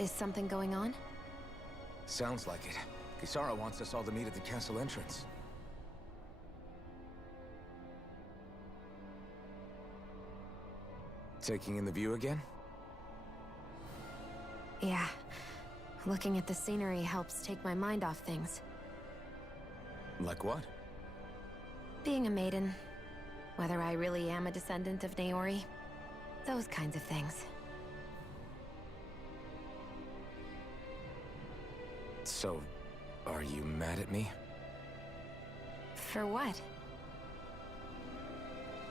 Is something going on? Sounds like it. Kisara wants us all to meet at the castle entrance. Taking in the view again? Yeah. Looking at the scenery helps take my mind off things. Like what? Being a maiden. Whether I really am a descendant of Naori. Those kinds of things. So, are you mad at me? For what?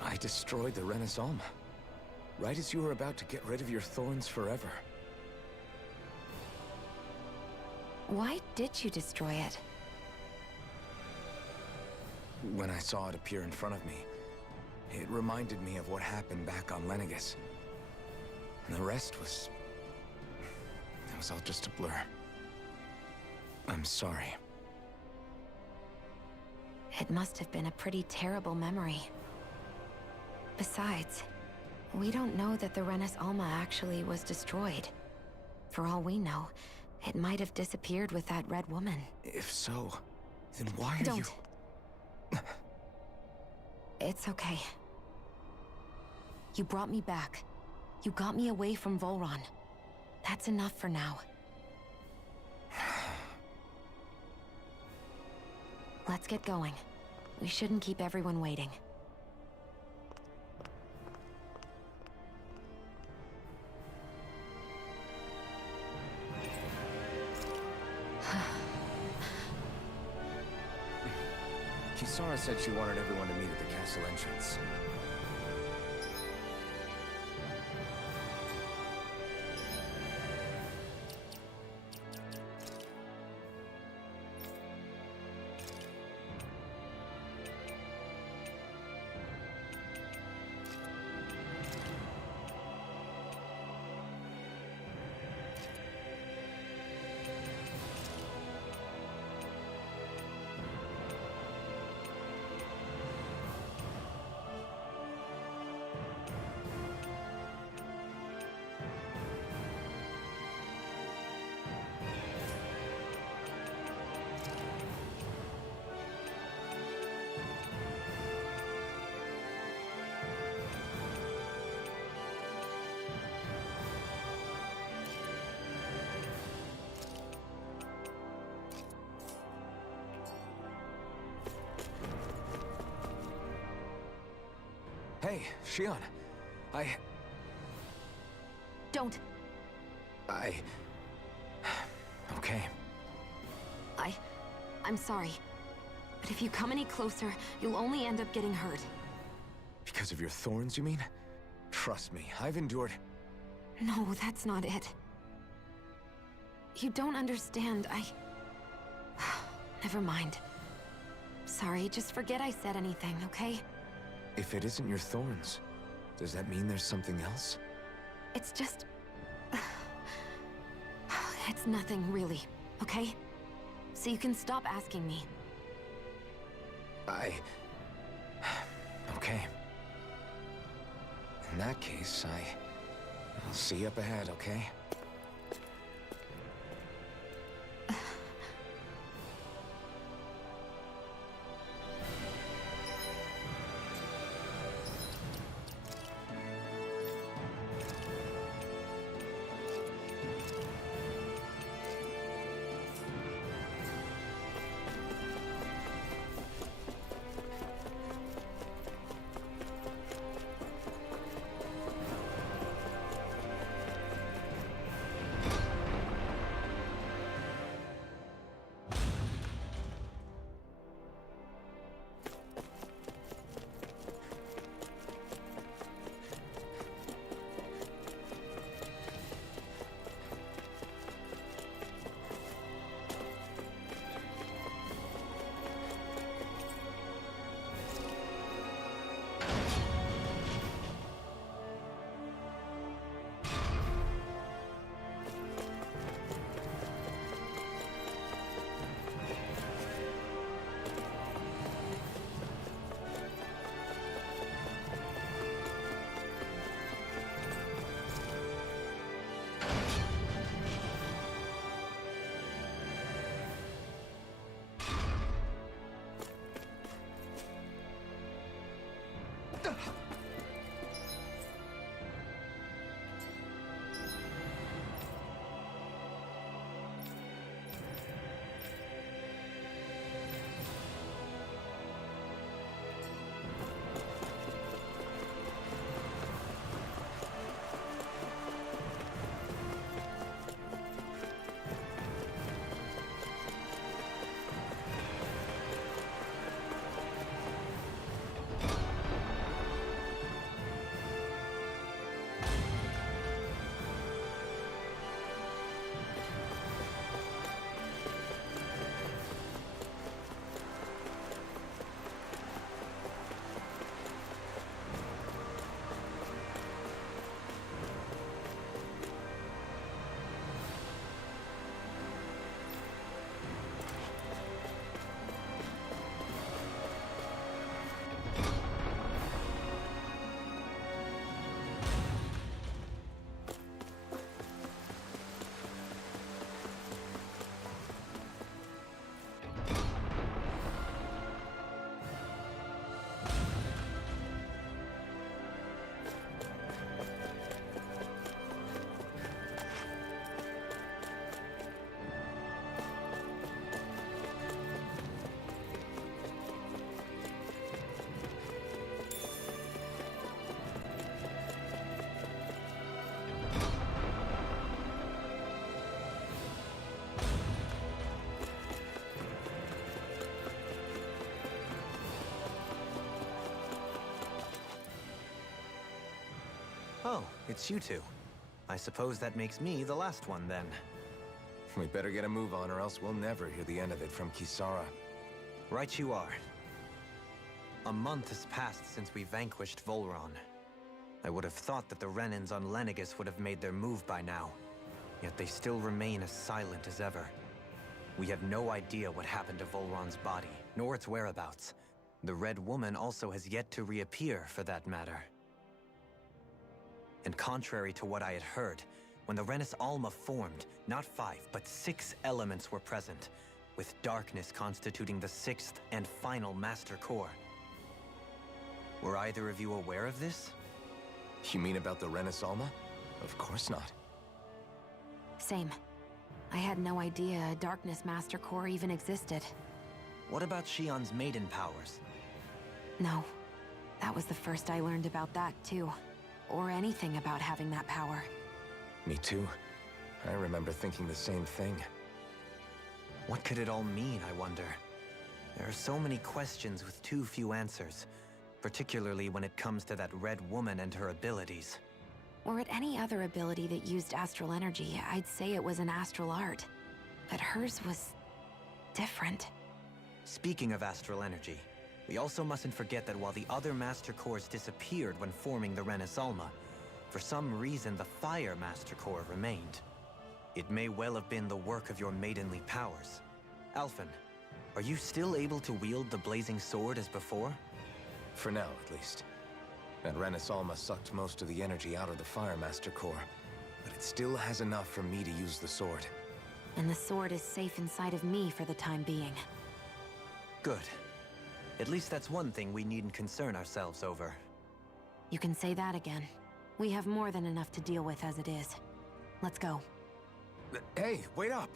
I destroyed the Renaissance, right as you were about to get rid of your thorns forever. Why did you destroy it? When I saw it appear in front of me, it reminded me of what happened back on Lenegus. And the rest was... it was all just a blur. I'm sorry. It must have been a pretty terrible memory. Besides, we don't know that the Renis Alma actually was destroyed. For all we know, it might have disappeared with that red woman. If so, then why are Don't. It's okay. You brought me back. You got me away from Volron. That's enough for now. Let's get going. We shouldn't keep everyone waiting. Kisara said she wanted everyone to meet at the castle entrance. Hey, Shion. Don't. Okay. I'm sorry. But if you come any closer, you'll only end up getting hurt. Because of your thorns, you mean? Trust me, I've endured... No, that's not it. You don't understand, Never mind. Sorry, just forget I said anything, okay? If it isn't your thorns, does that mean there's something else? It's just... It's nothing, really, okay? So you can stop asking me. Okay. In that case, I'll see you up ahead, okay? Oh, it's you two. I suppose that makes me the last one, then. We better get a move on, or else we'll never hear the end of it from Kisara. Right you are. A month has passed since we vanquished Volron. I would have thought that the Renans on Lenegis would have made their move by now. Yet they still remain as silent as ever. We have no idea what happened to Volron's body, nor its whereabouts. The Red Woman also has yet to reappear, for that matter. And contrary to what I had heard, when the Renis Alma formed, not 5, but 6 elements were present, with darkness constituting the 6th and final master core. Were either of you aware of this? You mean about the Renis Alma? Of course not. Same. I had no idea a Darkness Master Core even existed. What about Shion's maiden powers? No. That was the first I learned about that, too. Or anything about having that power. Me too. I remember thinking the same thing. What could it all mean, I wonder? There are so many questions with too few answers, particularly when it comes to that Red Woman and her abilities. Or at any other ability that used astral energy, I'd say it was an astral art. But hers was different. Speaking of astral energy, we also mustn't forget that while the other Master Cores disappeared when forming the Renis Alma, for some reason the Fire Master Core remained. It may well have been the work of your maidenly powers. Alphen, are you still able to wield the blazing sword as before? For now, at least. That Renis Alma sucked most of the energy out of the Fire Master Core, but it still has enough for me to use the sword. And the sword is safe inside of me for the time being. Good. At least that's one thing we needn't concern ourselves over. You can say that again. We have more than enough to deal with as it is. Let's go. Hey, wait up!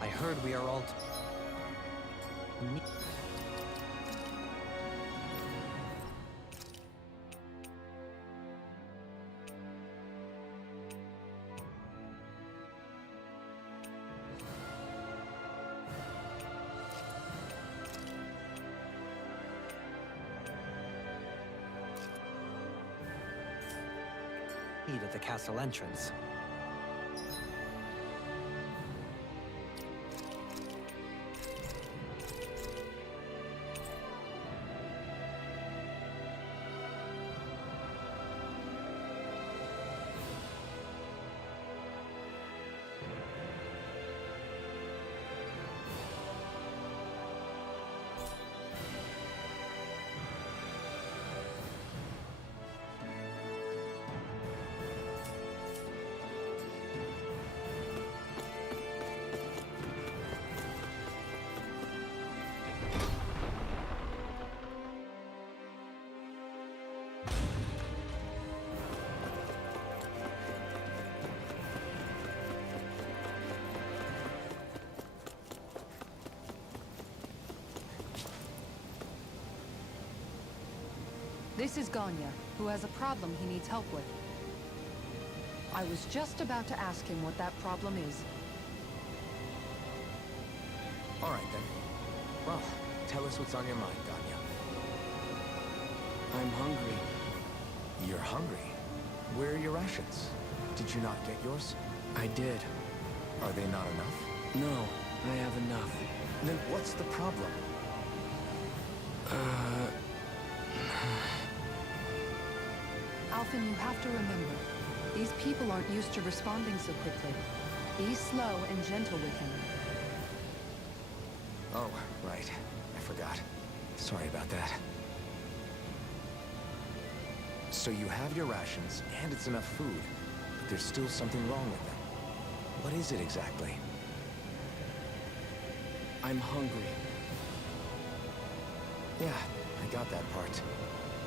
I heard we are all... at the castle entrance. This is Ganya, who has a problem he needs help with. I was just about to ask him what that problem is. All right, then. Well, tell us what's on your mind, Ganya. I'm hungry. You're hungry? Where are your rations? Did you not get yours? I did. Are they not enough? No, I have enough. Then what's the problem? Alphen, you have to remember, these people aren't used to responding so quickly. Be slow and gentle with him. Oh, right. I forgot. Sorry about that. So you have your rations, and it's enough food, but there's still something wrong with them. What is it exactly? I'm hungry. Yeah, I got that part.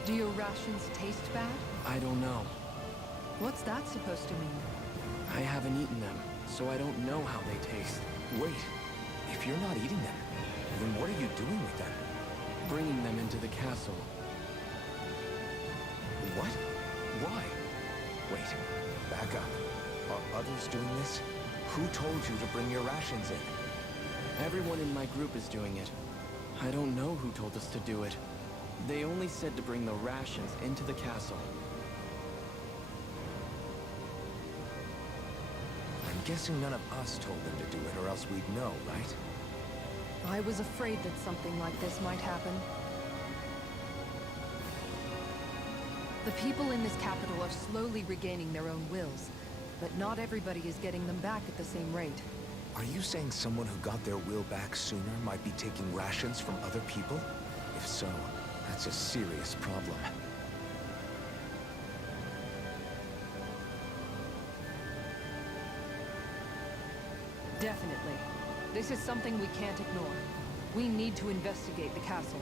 Do your rations taste bad? I don't know. What's that supposed to mean? I haven't eaten them, so I don't know how they taste. Wait, if you're not eating them, then what are you doing with them? Bringing them into the castle. What? Why? Wait, back up. Are others doing this? Who told you to bring your rations in? Everyone in my group is doing it. I don't know who told us to do it. They only said to bring the rations into the castle. I'm guessing none of us told them to do it, or else we'd know, right? I was afraid that something like this might happen. The people in this capital are slowly regaining their own wills, but not everybody is getting them back at the same rate. Are you saying someone who got their will back sooner might be taking rations from other people? If so, that's a serious problem. Definitely. This is something we can't ignore. We need to investigate the castle.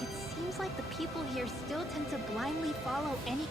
It seems like the people here still tend to blindly follow any...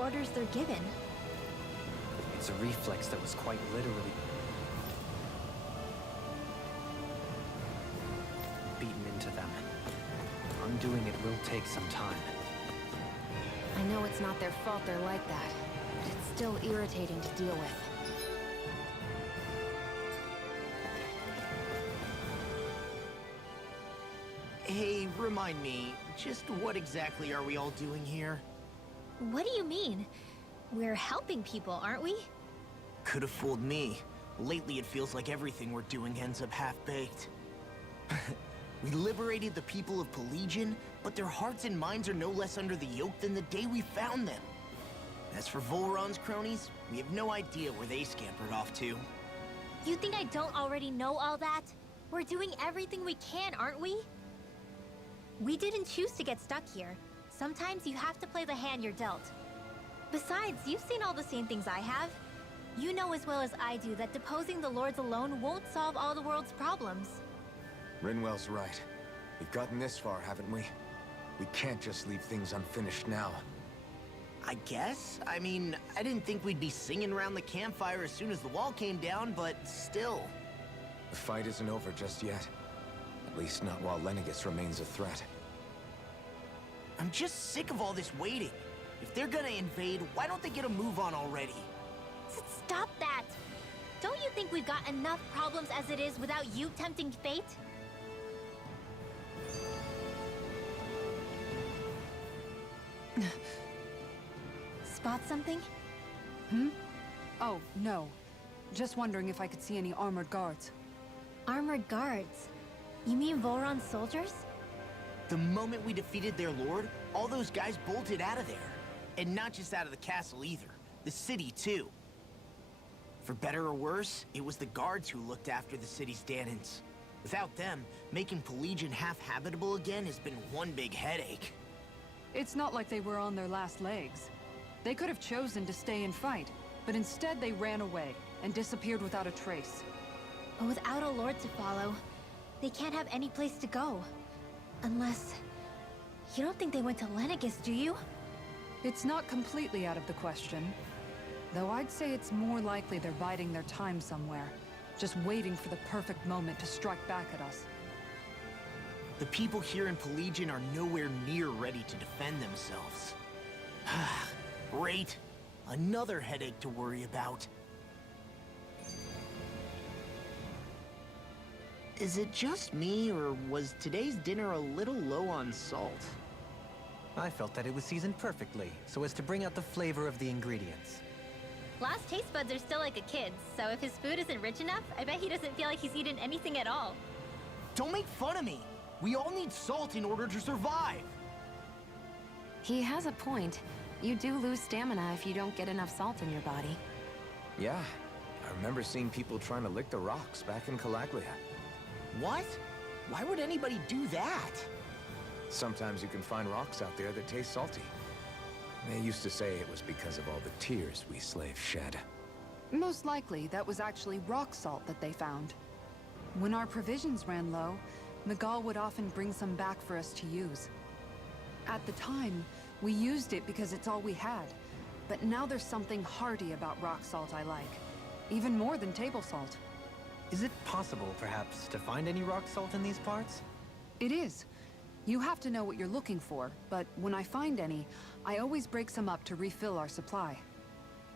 orders they're given. It's a reflex that was quite literally beaten into them. Undoing it will take some time. I know it's not their fault they're like that, but it's still irritating to deal with. Hey, remind me, just what exactly are we all doing here? What do you mean? We're helping people, aren't we? Could have fooled me. Lately, it feels like everything we're doing ends up half-baked. We liberated the people of Pelagian, but their hearts and minds are no less under the yoke than the day we found them. As for Volron's cronies, we have no idea where they scampered off to. You think I don't already know all that? We're doing everything we can, aren't we? We didn't choose to get stuck here. Sometimes you have to play the hand you're dealt. Besides, you've seen all the same things I have. You know as well as I do that deposing the lords alone won't solve all the world's problems. Rinwell's right. We've gotten this far, haven't we? We can't just leave things unfinished now. I guess? I mean, I didn't think we'd be singing around the campfire as soon as the wall came down, but still. The fight isn't over just yet. At least not while Lenegis remains a threat. I'm just sick of all this waiting. If they're gonna invade, why don't they get a move on already? Stop that! Don't you think we've got enough problems as it is without you tempting fate? Spot something? Oh, no. Just wondering if I could see any armored guards. Armored guards? You mean Volron's soldiers? The moment we defeated their lord, all those guys bolted out of there. And not just out of the castle either. The city, too. For better or worse, it was the guards who looked after the city's Danans. Without them, making Pelagian half-habitable again has been one big headache. It's not like they were on their last legs. They could have chosen to stay and fight, but instead they ran away and disappeared without a trace. But without a lord to follow, they can't have any place to go. Unless... You don't think they went to Lenegis, do you? It's not completely out of the question. Though I'd say it's more likely they're biding their time somewhere, just waiting for the perfect moment to strike back at us. The people here in Pelagian are nowhere near ready to defend themselves. Great. Another headache to worry about. Is it just me, or was today's dinner a little low on salt? I felt that it was seasoned perfectly, so as to bring out the flavor of the ingredients. Last taste buds are still like a kid's, so if his food isn't rich enough, I bet he doesn't feel like he's eaten anything at all. Don't make fun of me! We all need salt in order to survive! He has a point. You do lose stamina if you don't get enough salt in your body. Yeah, I remember seeing people trying to lick the rocks back in Calaglia. What? Why would anybody do that? Sometimes you can find rocks out there that taste salty. They used to say it was because of all the tears we slaves shed. Most likely, that was actually rock salt that they found. When our provisions ran low, Miguel would often bring some back for us to use. At the time, we used it because it's all we had. But now there's something hearty about rock salt I like. Even more than table salt. Is it possible, perhaps, to find any rock salt in these parts? It is. You have to know what you're looking for, but when I find any, I always break some up to refill our supply.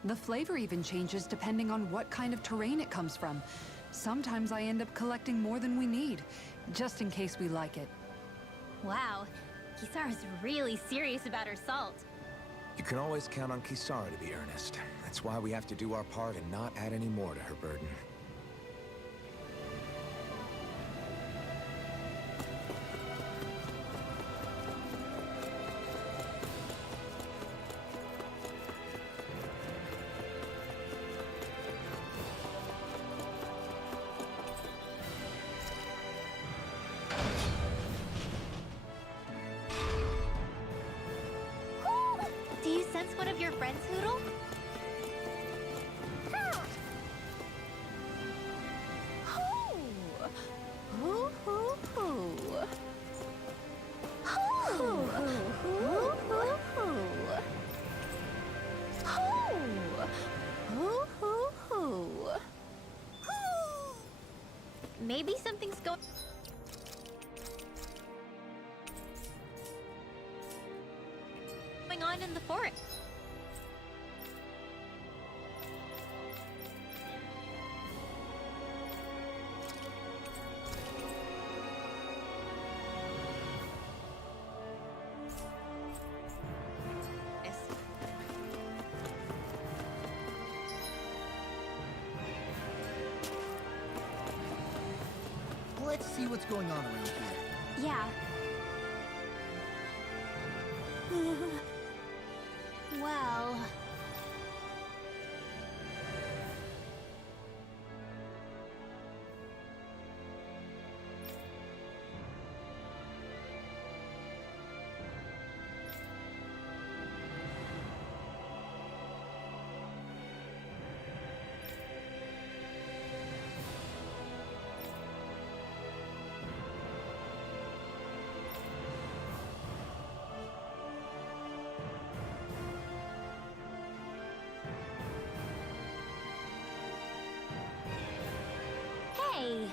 The flavor even changes depending on what kind of terrain it comes from. Sometimes I end up collecting more than we need, just in case we like it. Wow, Kisara's really serious about her salt. You can always count on Kisara to be earnest. That's why we have to do our part and not add any more to her burden. Do you sense one of your friends, Hoodle? Maybe something's going on in the forest. Let's see what's going on around here. Yeah. Well... Hey!